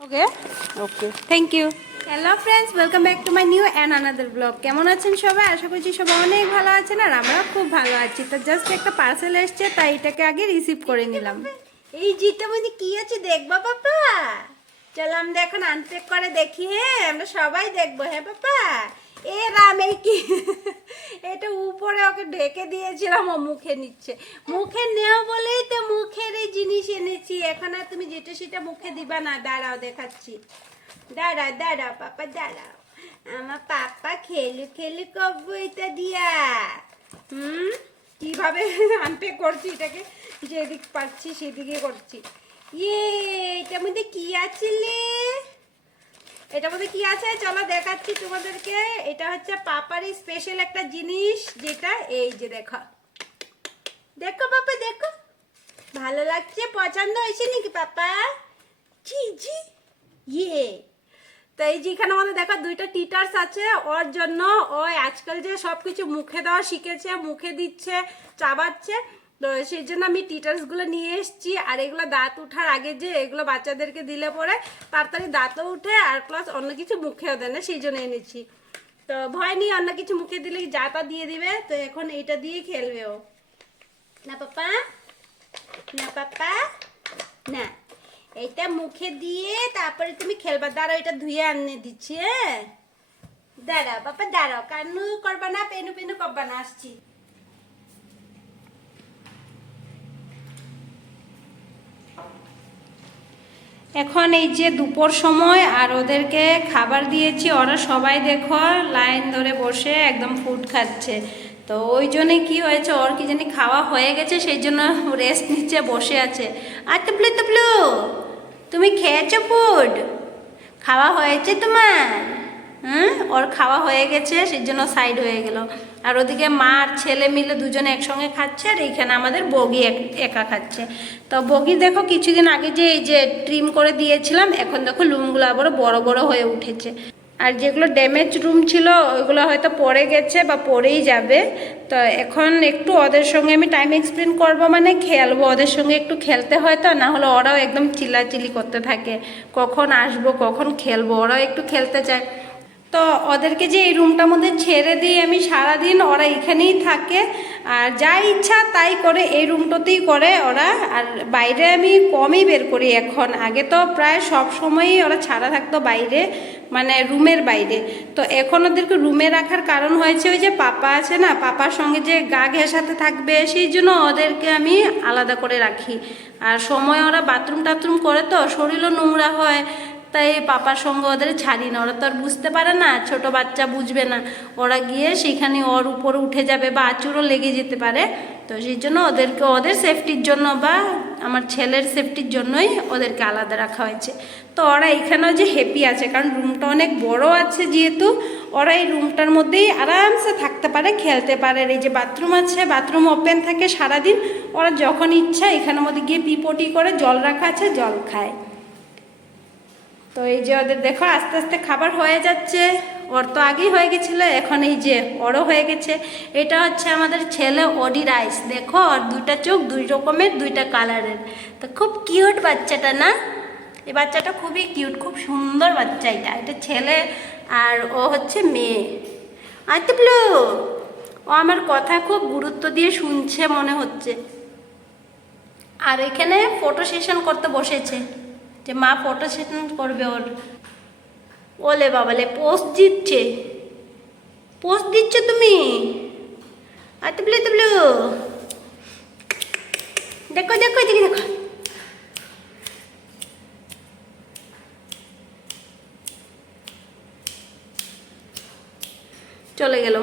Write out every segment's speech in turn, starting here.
Okay okay thank you. Hello friends, welcome back to my new and another blog. কেমন আছেন সবাই? আশা করছি সবাই অনেক ভালো আছেন আর আমরা খুব ভালো আছি। তো জাস্ট একটা পার্সেল এসছে, তাই এটাকে আগে রিসিভ করে নিলাম। এই জিটার মধ্যে কি আছে দেখবা পাপা? চলো আমরা এখন আনপ্যাক করে দেখি। হ্যাঁ, আমরা সবাই দেখবো। হ্যাঁ পাপা, এ রাম এই কি এটা উপরে ওকে ঢেকে দিয়েছিলাম, ও মুখে নিচ্ছে। মুখে নেও বলেই তো মুখের এই জিনিস এনেছি। এখন আর তুমি যেটা সেটা মুখে দিবা না। দাঁড়াও দেখাচ্ছি। দাঁড়াও দাঁড়াও পাপা দাঁড়াও। আমার পাপা খেলু খেলু করবো এটা দিয়া। কিভাবে আনপ্যাক করছি এটাকে, যেদিক পারছি সেদিকে করছি। ইয়ে, এটার মধ্যে কি আছে লে? এটার মধ্যে কি আছে চলো দেখাচ্ছি তোমাদেরকে। এটা হচ্ছে পাপারই স্পেশাল একটা জিনিস, যেটা এই যে দেখো। দেখো পাপা দেখো, ভালো লাগছে? পছন্দ হয়েছে নাকি পাপা? জি জি। ইয়ে, তো এই যে এখানে আমাদের দেখো দুইটা টিটার্স আছে ওর জন্য। ও আজকাল যে সব কিছু মুখে দেওয়া শিখেছে, মুখে দিচ্ছে, চাবাচ্ছে। তো সেই জন্য আমি টিটার্সগুলো নিয়ে এসেছি। আর এগুলো দাঁত উঠার আগে যে এগুলো বাচ্চাদেরকে দিলে পরে তাড়াতাড়ি দাঁতও উঠে, আর প্লাস অন্য কিছু মুখেও দেয় না, সেই জন্য এনেছি। তো ভয় নিয়ে অন্য কিছু মুখে দিলে যা তা দিয়ে দিবে। তো এখন এইটা দিয়ে খেলবে ও। না পাপা, না পাপা, না, এইটা মুখে দিয়ে তারপরে তুমি খেলবা। দাঁড়াও, এটা ধুয়ে আনিয়ে দিচ্ছি। হ্যাঁ দাঁড়াও পাপা দাঁড়াও, কান্নু করবা না, পেনু পেনু করবা না, আসছি। এখন এই যে দুপুর সময় আর ওদেরকে খাবার দিয়েছি। ওরা সবাই দেখো লাইন ধরে বসে একদম ফুড খাচ্ছে। তো ওই জন্যে কী হয়েছে, ওর কি জানি খাওয়া হয়ে গেছে, সেই জন্য রেস্ট নিচ্ছে, বসে আছে। আর তবলু তবলু, তুমি খেয়েছো ফুড? খাওয়া হয়েছে তোমার? ওর খাওয়া হয়ে গেছে, সেই জন্য সাইড হয়ে গেল। আর ওদিকে মা আর ছেলে মিলে দুজনে একসঙ্গে খাচ্ছে, আর এইখানে আমাদের বগি একা খাচ্ছে। তো বগি দেখো কিছুদিন আগে যে এই যে ট্রিম করে দিয়েছিলাম, এখন দেখো লুমগুলো আবার বড় বড় হয়ে উঠেছে। আর যেগুলো ড্যামেজ রুম ছিল ওইগুলো হয়তো পড়ে গেছে বা পড়েই যাবে। তো এখন একটু ওদের সঙ্গে আমি টাইম এক্সপ্লেন করবো, মানে খেলবো ওদের সঙ্গে, একটু খেলতে হয়। তো না হলে ওরাও একদম চিল্লাচিল্লি করতে থাকে, কখন আসবো কখন খেলবো, ওরাও একটু খেলতে চায়। তো ওদেরকে যে এই রুমটার মধ্যে ছেড়ে দিই আমি সারাদিন, ওরা এখানেই থাকে আর যা ইচ্ছা তাই করে, এই রুমটাতেই করে ওরা। আর বাইরে আমি কমই বের করি এখন, আগে তো প্রায় সব সময়ই ওরা ছাড়া থাকতো বাইরে, মানে রুমের বাইরে। তো এখন ওদেরকে রুমে রাখার কারণ হয়েছে ওই যে পাপা আছে না, পাপার সঙ্গে যে গা ঘেঁষাতে থাকবে, সেই জন্য ওদেরকে আমি আলাদা করে রাখি। আর সময় ওরা বাথরুম টাথরুম করে তো শরীরও নোংরা হয়, তাই পাপার সঙ্গে ওদের ছাড়ি না। ওরা তো আর বুঝতে পারে না, ছোট বাচ্চা বুঝবে না, ওরা গিয়ে সেখানে ওর উপরে উঠে যাবে বা আঁচড়ও লেগে যেতে পারে। তো সেই জন্য ওদেরকে ওদের সেফটির জন্য বা আমার ছেলের সেফটির জন্যই ওদেরকে আলাদা রাখা হয়েছে। তো ওরা এখানেও যে হ্যাপি আছে, কারণ রুমটা অনেক বড় আছে যেহেতু, ওরা এই রুমটার মধ্যেই আরামসে থাকতে পারে, খেলতে পারে। এই যে বাথরুম আছে, বাথরুম ওপেন থাকে সারাদিন, ওরা যখন ইচ্ছা এখানের মধ্যে গিয়ে পিপটি করে, জল রাখা আছে জল খায়। তো এই যে ওদের দেখো আস্তে আস্তে খাবার হয়ে যাচ্ছে। ওর তো আগেই হয়ে গেছিলো, এখন এই যে ওরও হয়ে গেছে। এটা হচ্ছে আমাদের ছেলে ওডি রাইস। দেখো ওর দুইটা চোখ দুই রকমের, দুইটা কালারের। তো খুব কিউট বাচ্চাটা না? এই বাচ্চাটা খুবই কিউট, খুব সুন্দর বাচ্চা। এটা ছেলে আর ও হচ্ছে মেয়ে। আর তো ব্লু, ও আমার কথা খুব গুরুত্ব দিয়ে শুনছে মনে হচ্ছে। আর এখানে ফটো সেশন করতে বসেছে, যে মা ফটো সেশন করবে ওর। ওলে বাবালে, পোস্ট দিচ্ছে, পোস্ট দিচ্ছ তুমি? আর তুবলু তুবলু, দেখো দেখো এদিকে দেখো। চলে গেল।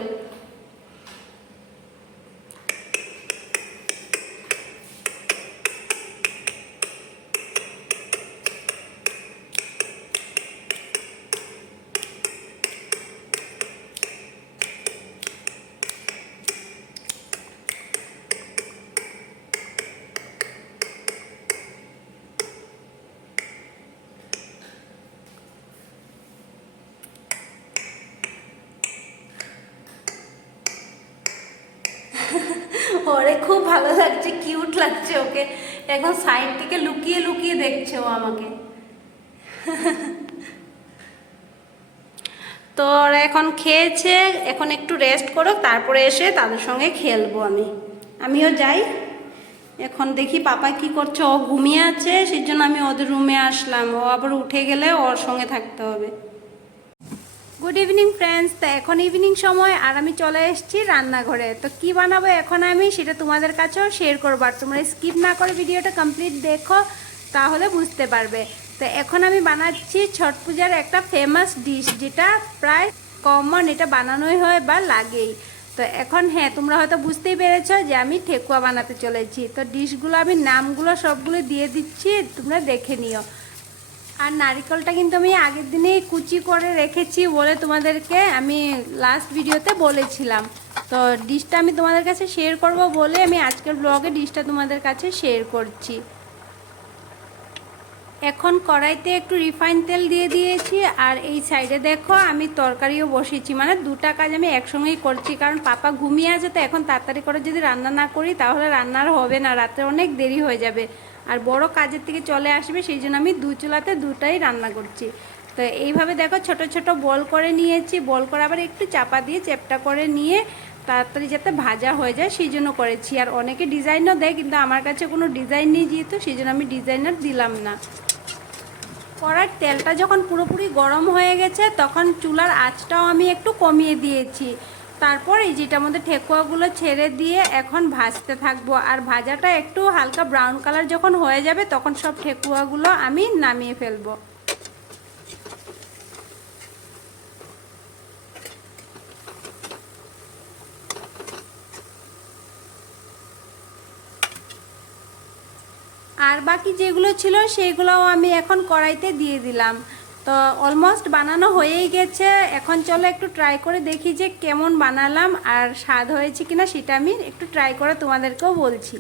ওরে খুব ভালো লাগছে, কিউট লাগছে ওকে। এখন সাইড থেকে লুকিয়ে লুকিয়ে দেখছে ও আমাকে। তো ওরা এখন খেয়েছে, এখন একটু রেস্ট করো, তারপরে এসে তাদের সঙ্গে খেলবো আমিও যাই। এখন দেখি পাপা কি করছে, ও ঘুমিয়ে আছে, সেই জন্য আমি ওদের রুমে আসলাম। ও আবার উঠে গেলে ওর সঙ্গে থাকতে হবে। Good evening friends. তো এখন ইভিনিং সময় আর আমি চলে এসেছি রান্নাঘরে। তো কি বানাবো এখন আমি সেটা তোমাদের কাছেও শেয়ার করবো, আর তোমরা স্কিপ না করে ভিডিওটা কমপ্লিট দেখো, তাহলে বুঝতে পারবে। তো এখন আমি বানাচ্ছি ছট পূজার একটা ফেমাস ডিশ, যেটা প্রায় কমন, এটা বানানোই হয় বা লাগেই। তো এখন হ্যাঁ, তোমরা হয়তো বুঝতেই পেরেছো যে আমি ঠেকুয়া বানাতে চলেছি। তো ডিশগুলো আমি নামগুলো সবগুলো দিয়ে দিচ্ছি, তোমরা দেখে নিও। আর নারিকেলটা কিন্তু আমি আগের দিনেই কুচি করে রেখেছি বলে তোমাদেরকে আমি লাস্ট ভিডিওতে বলেছিলাম। তো ডিশটা আমি তোমাদের কাছে শেয়ার করব বলে আমি আজকের ব্লগে ডিশটা তোমাদের কাছে শেয়ার করছি। এখন কড়াইতে একটু রিফাইন তেল দিয়ে দিয়েছি, আর এই সাইডে দেখো আমি তরকারিও বসিয়েছি, মানে দুটা কাজ আমি একসঙ্গেই করছি, কারণ পাপা ঘুমিয়ে আছে। তো এখন তাড়াতাড়ি করে যদি রান্না না করি তাহলে রান্নার হবে না, রাতে অনেক দেরি হয়ে যাবে, আর বড় কাজের থেকে চলে আসবে, সেই জন্য আমি দু চুলাতে দুটাই রান্না করছি। তো এইভাবে দেখো ছোট ছোট বল করে নিয়েছি, বল করে আবার একটু চাপা দিয়ে চ্যাপটা করে নিয়ে তাড়াতাড়ি যাতে ভাজা হয়ে যায় সেই জন্য করেছি। আর অনেকে ডিজাইনও দেয়, কিন্তু আমার কাছে কোনো ডিজাইন নেই যেহেতু, সেই জন্য আমি ডিজাইনার দিলাম না। কড়ার তেলটা যখন পুরোপুরি গরম হয়ে গেছে তখন চুলার আঁচটাও আমি একটু কমিয়ে দিয়েছি। তারপর এই যেটার মধ্যে ঠেকুয়াগুলো ছেড়ে দিয়ে এখন ভাজতে থাকবো, আর ভাজাটা একটু হালকা ব্রাউন কালার যখন হয়ে যাবে তখন সব ঠেকুয়াগুলো আমি নামিয়ে ফেলবো। আর বাকি যেগুলো ছিল সেগুলোও আমি এখন কড়াইতে দিয়ে দিলাম। তো অলমোস্ট বানানো হয়েই গেছে। এখন চলো একটু ট্রাই করে দেখি যে কেমন বানালাম আর স্বাদ হয়েছে কিনা, সেটা আমি একটু ট্রাই করে তোমাদেরকেও বলছি।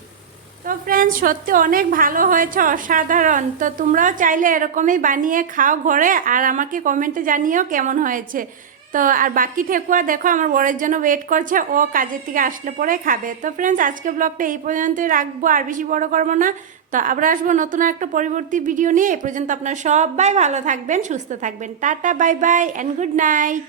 তো ফ্রেন্ডস, সত্যি অনেক ভালো হয়েছে, অসাধারণ। তো তোমরাও চাইলে এরকমই বানিয়ে খাও ঘরে, আর আমাকে কমেন্টে জানিও কেমন হয়েছে। তো আর বাকি ঠেকুয়া দেখো আমার বরের জন্য ওয়েট করছে, ও কাজের থেকে আসলে পরে খাবে। তো ফ্রেন্ডস, আজকে ব্লগটা এই পর্যন্তই রাখবো, আর বেশি বড় করবো না। তো আবার আসবো নতুন একটা পরবর্তী ভিডিও নিয়ে। এই পর্যন্ত আপনারা সবাই ভালো থাকবেন, সুস্থ থাকবেন। Tata, bye bye and good night.